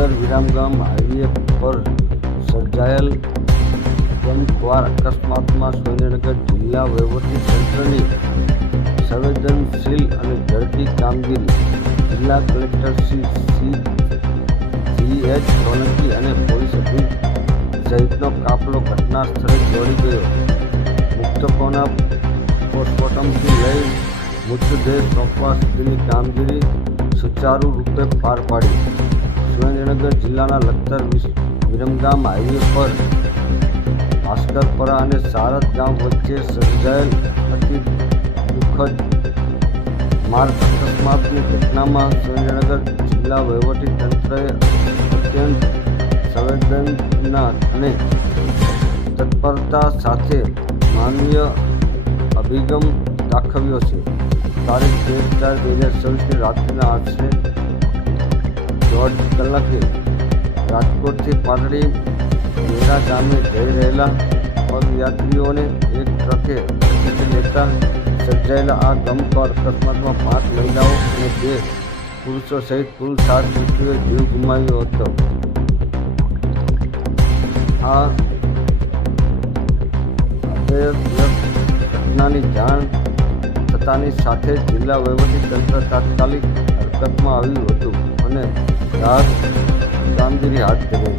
Surendranagar Viramgam highway પર સર્જાયેલ ગમખ્વાર અકસ્માતમાં સુરેન્દ્રનગર જિલ્લા વહીવટીતંત્રની સંવેદનશીલ અને ઝડપી કામગીરી જિલ્લા કલેક્ટર શ્રી G.H. સોલંકી અને પોલીસ અધિક સહિતનો કાફલો ઘટના સ્થળે દોડી ગયો. મૃતકોના પોસ્ટમોર્ટમથી લઈ મૃતદેહ સોંપવા સુધીની કામગીરી સુચારુ રૂપે પાર પાડી. સુરેન્દ્રનગર જિલ્લાના લખતર વિરમગામ હાઈવે પર ભાસ્કરપરા અને સારદ ગામ વચ્ચે સર્જાયેલ અતિ દુઃખદ માર્ગ અકસ્માતની ઘટનામાં સુરેન્દ્રનગર જિલ્લા વહીવટીતંત્રએ અત્યંત સંવેદના અને તત્પરતા સાથે માનવીય અભિગમ દાખવ્યો છે. તારીખ 13/4/2024 રાત્રિના આશરે 1:30 કલાકે રાજકોટથી પાટડી મેરા ગામે જઈ રહેલા પદયાત્રીઓને એક ટ્રકે અડફેટે લેતા સર્જાયેલા આ ગમખ્વાર અકસ્માતમાં 5 મહિલાઓ અને 2 પુરુષો સહિત કુલ 7 વ્યક્તિઓએ જીવ ગુમાવ્યો હતો. આ ઘટનાની જાણ થતાની સાથે જિલ્લા વહીવટીતંત્ર તાત્કાલિક હરકતમાં આવ્યું હતું અને રાહત કામગીરી હાથ ધરી.